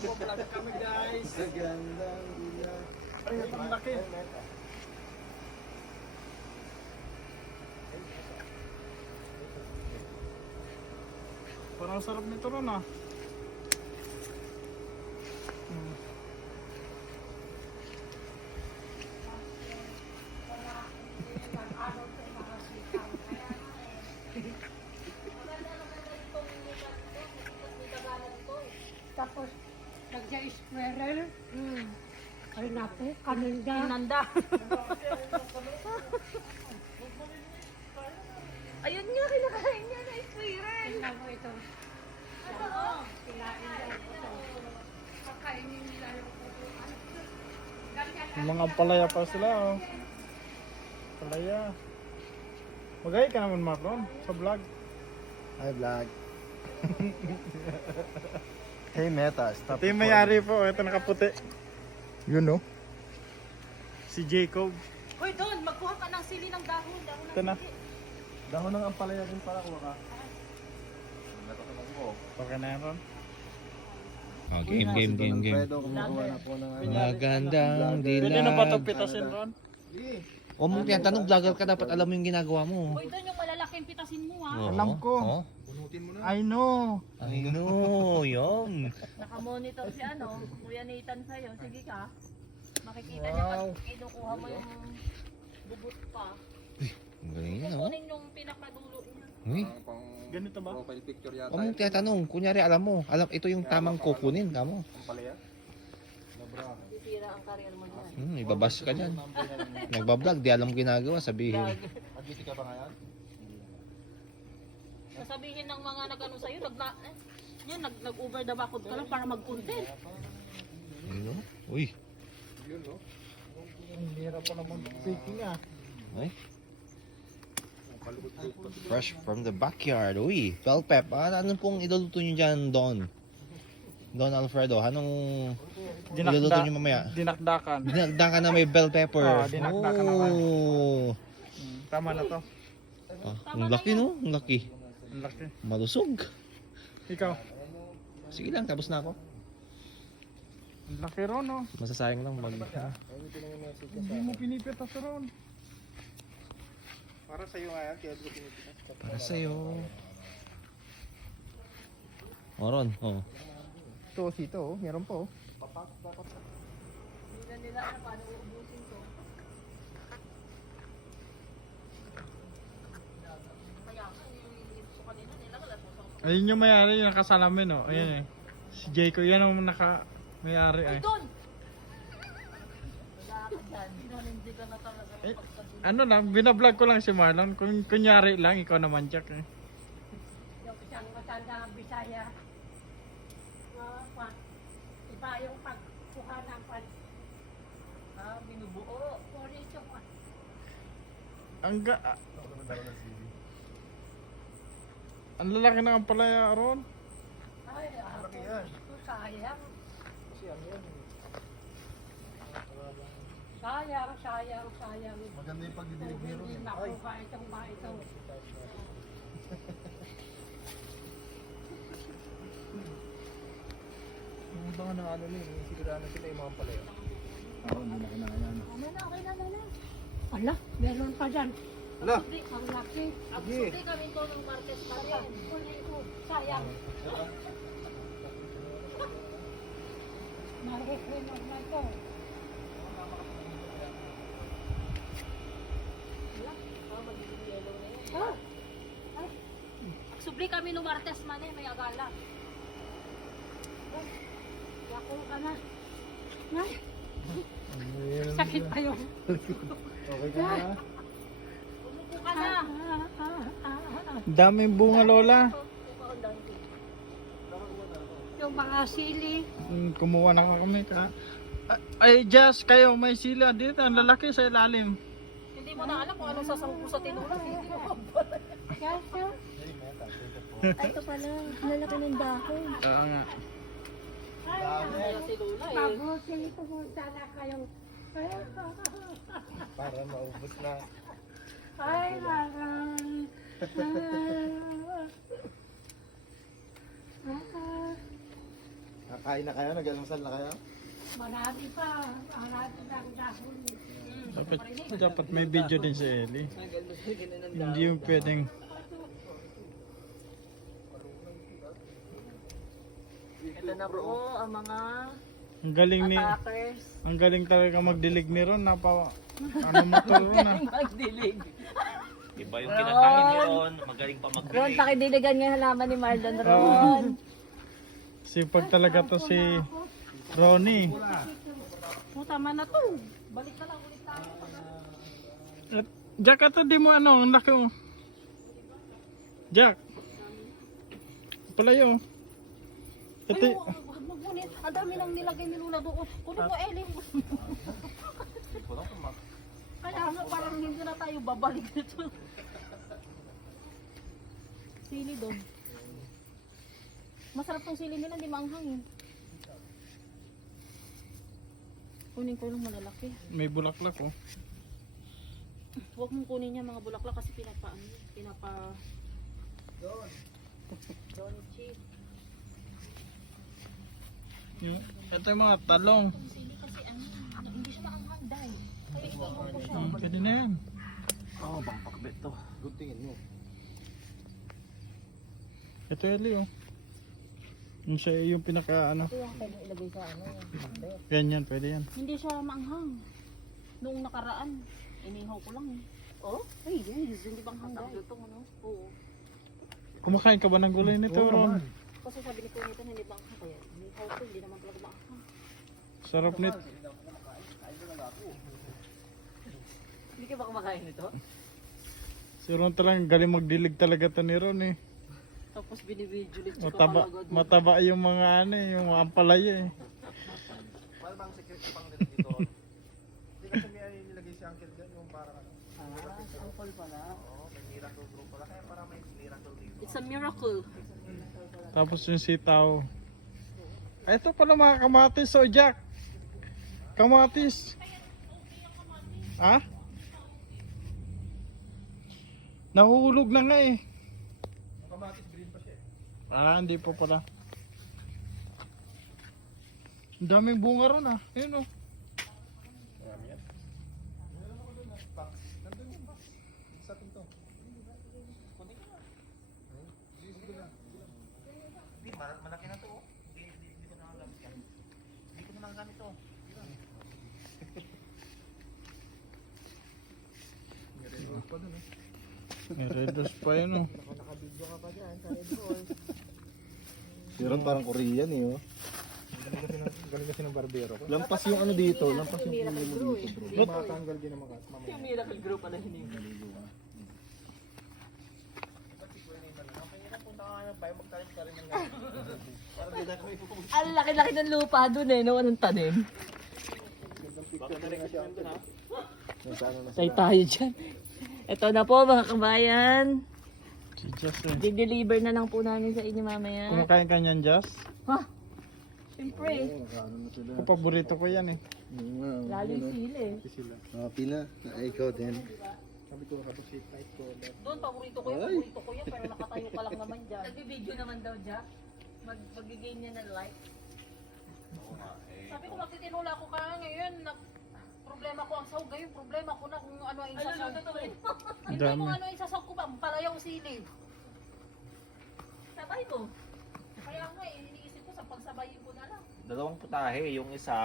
Nagpo-vlog kami guys. Sa gandang dilag. Ay, ang laki. Parang sarap nito ron ah. Tapos, nagja-squirrel. Ay naku, kananda. Nanda. Ayun nga, kinakain niya na squirrel. Tingnan mo ito. Kilain daw ito. Kakainin nila yung putuan. Ganyan Mga palaya pa sila oh. Palaya. Magay ka naman Marlon sa vlog. Hi vlog. Hey Meta, stop. Ito yung mayari po. Ito nakaputi. You know? Si Jacob. Hoy, Don, magkuha ka ng sili ng dahon. Dahon ng Ito na. sili. Dahon ng ampalaya din para kuha ka. Okay na yan Ron. Oh, game. Fredo, kumukuha na po ng Magandang Pwede dilag. na ba ito pitasin Ron? Huwag mong tinatanong, vlogger ka, dapat alam mo yung ginagawa mo. Hoy, Don, yung malalaking pitasin mo ha. Oo, Alam ko. oo. I know. I know, yun. Nakamonitor si ano, Kuya Nathan sa'yo. Sige ka. Makikita niya pag kinukuha mo yung bubot pa. Ang galing yun, oh. Kukunin yung pinakadulo niya. Uy, Ganito ba? huwag mong tinatanong, kunyari alam mo, ito yung tamang kukunin, kamo. Titira ang career mo niyan. Ibabash ka dyan. Nagbablog, di alam ginagawa, sabihin. Agiti ka pa ngayon? Sasabihin ng mga nag-ano sa'yo, nag-over the backwood ka lang para mag-content. Ano? Uy, Ang hirap pa naman speaking ah. ay. Fresh from the backyard. Uy, bell pep. Ano pong iluluto nyo dyan, Don? Don Alfredo, anong iluluto nyo mamaya? Dinakdakan. Dinagdagan na may bell pepper. Dinakdakan naman. Oh. Tama na to. Ah, ang laki no? Ang laki. Ang laki. Malusog. Ikaw. Sige lang, tapos na ako. Ang laki Ron oh. Masasayang lang mag... Hindi mo pinipitas Ron. Para sa'yo nga yan, kaya ko pinipitas. Para sa'yo. Oron, oh. Ito, sito, oh. Meron po. Hindi nila na paano uubusin to. Kaya nga, yung sa kanina nila wala po sa Ayun yung mayari, yung nakasalamin oh. Ayan eh. Si Jacob, yan ang mayari Hoy, ay. Don! Wala ka dyan. Hindi ka na talaga Eh, pagsabihin. ano lang, binablog ko lang si Marlon. Kunyari lang, ikaw naman Jack eh. yung isang matanda ng Bisaya. Iba yung pagkuha ng Binubuo. Polito pa. Ang lalaki na ang palaya Ron. Ay, ito sayang. Sayang. Maganda yung pagdidilig ni Ron. Hindi nakuha itong ba ito. Yung mga na ano ni, sigurado sila yung mga palaya. Ako, hindi na kinaya. Okay na. Ala, meron pa dyan. Hala! Ang laki. Absuti kami to ng Martes pa rin. Sayang. Marikrimag na ito. Ah, Agsubli kami ng Martes man may agala. yako ka na. Ay, sakit pa yun. Okay ka na? Umupo ka na. Daming bunga Lola. Yung mga sili. Kumuha na kami ka. Ay, Jazz, kayo may sila dito. Ang lalaki sa ilalim. Hindi mo na alam kung anong sasangko sa tinulak. Hindi mo Yes, sir. Ay, ito pala. Lalaki ng dahon. Oo nga. Kaya si Lola eh. Mabuti ito mo sana kayong... Para maubos na. Ay, marami. Kain na kayo? Nag-almusal na kayo? Marami pa. Marami na ang dahon. Dapat may video din sa Ellie. Hindi yung pwedeng Ito na po ang mga ang galing ni attackers. ang galing talaga magdilig ni Ron, ano mo to Ron ah. Magdilig. Iba yung kinakain ni Ron, magaling pa Ron, magdilig. pakidiligan nga halaman ni Marlon Ron. Sipag talaga to si Ronnie. Tama na to. Balik na lang ulit tayo. At, Jack, ito di mo ano, ang laki mo. Jack. Palayo. Ito, Ay, huwag magunit. Ang dami nang nilagay ni Lula doon. Kunin mo, Ellie. Kaya nga parang hindi na tayo babalik dito. Sili doon. Masarap tong sili nila, hindi maanghang eh. Kunin ko lang malalaki. may bulaklak oh. Huwag mong kunin niya mga bulaklak kasi pinapa Don Chief. Ito yung mga talong. Ang sili kasi hindi siya maanghang dahil. Kaya iniiwan ko siya. Pwede na yan. Bang pakbet to. Good tingin mo. Ito Eli oh. Yung siya yung pinaka ano. Ito yung pwede ilagay sa ano. Yan, pwede yan. Hindi siya maanghang. Noong nakaraan, inihaw ko lang eh. Oh? Ay, yes. Hindi bang hanggang? Lutong ano? Oo. Kumakain ka ba ng gulay nito Ron? Kasi sabi ni Kunita hindi bang hanggang. Kaya inihaw ko, hindi naman talaga maanghang. Sarap nito. Hindi ka ba kumakain nito? Si Ron talagang galing magdilig talaga to ni Ron eh. Tapos binibidyo ulit Mataba yung mga ano eh, yung mga ampalaya eh. Wala bang secret pang nila dito? Hindi kasi may nilagay si Uncle dyan yung parang ano. Uncle pala. Oo, may miracle group pala. Kaya parang may miracle dito. It's a miracle. Tapos yung sitaw. Ay, ito pala mga kamatis oh Jack. Kamatis. Ha? Nahuhulog na nga eh. Kamatis green pa siya. Hindi pa pala. Ang daming bunga ron ah. Ayun oh. Nandun yung box. Sa atin to. Hindi, malaki na to. Hindi ko nakagamit yan. Hindi ko na nakagamit to. Meron pa dun eh. May red rose pa yun oh. Nakabidyo ka pa dyan sa Red Bull. Meron parang Korean eh, oh. Galing kasi ng barbero ko. Lampas yung ano dito, lampas yung ulo mo dito. Hindi makatanggal din ang makas. Mamaya. Yung miracle group pala hindi. Ang laki-laki ng lupa doon eh, no? Anong tanim? Say tayo dyan. Ito na po mga kabayan. Si Jess eh. Di-deliver na lang po namin sa inyo mamaya. Kumakain ka niyan Jess? Ha? Siyempre. Ano na sila? Ang paborito ko yan eh. Lalo yung sili eh. Happy na. Ay, ikaw din. Sabi ko nakapag-shape light ko. Doon, paborito ko yan, pero nakatayo ka lang naman dyan. Nag-video naman daw, Jack. Mag-gain niya ng like. Sabi ko, magtitinula ko ka ngayon. Problema ko ang sahog. Ngayon, problema ko na kung ano ang isasahog ko. Hindi Dami. mo ano ang isasahog ko ba? Palayang sili. Sabay mo. Kaya nga, iniisip ko sa pagsabayin ko na lang. Dalawang putahe, yung isa